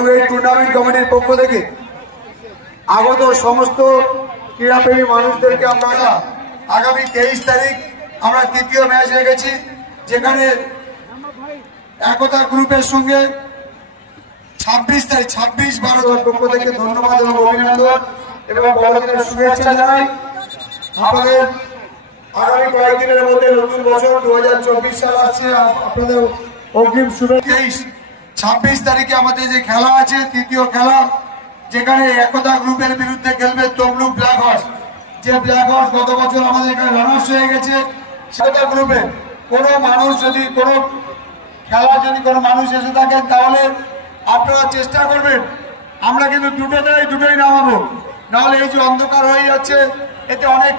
এবং এই টুর্নামেন্ট কমিটির পক্ষ থেকে আগত সমস্ত ক্রীড়াপ্রেমী মানুষদেরকে আমরা আগামী 23 তারিখ আমরা তৃতীয় ম্যাচ রেখেছি, যেখানে একতা গ্রুপের সঙ্গে 26/12 দল পক্ষ থেকে ধন্যবাদ এবং অভিনন্দন এবং বড়দিনের শুভেচ্ছা জানাই। আপনাদের আগামী কয়েকদিনের মধ্যে নতুন বছর 2024 সাল আসছে, আপনাদের অগ্রিম শুভেচ্ছা। 26 তারিখে আমাদের যে খেলা আছে, তৃতীয় খেলা, যেখানে একতা গ্রুপের বিরুদ্ধে খেলবে তমলুক ব্ল্যাক হর্স। যে ব্ল্যাক হর্স গত বছর আমাদের এখানে রানার্স হয়ে গেছে। একতা গ্রুপে কোনো মানুষ যদি কোনো খেলা যদি কোনো মানুষ এসে থাকেন তাহলে আপনারা চেষ্টা করবেন, আমরা কিন্তু দুটোই নামাবো, নাহলে এই যে অন্ধকার হয়ে যাচ্ছে এতে অনেক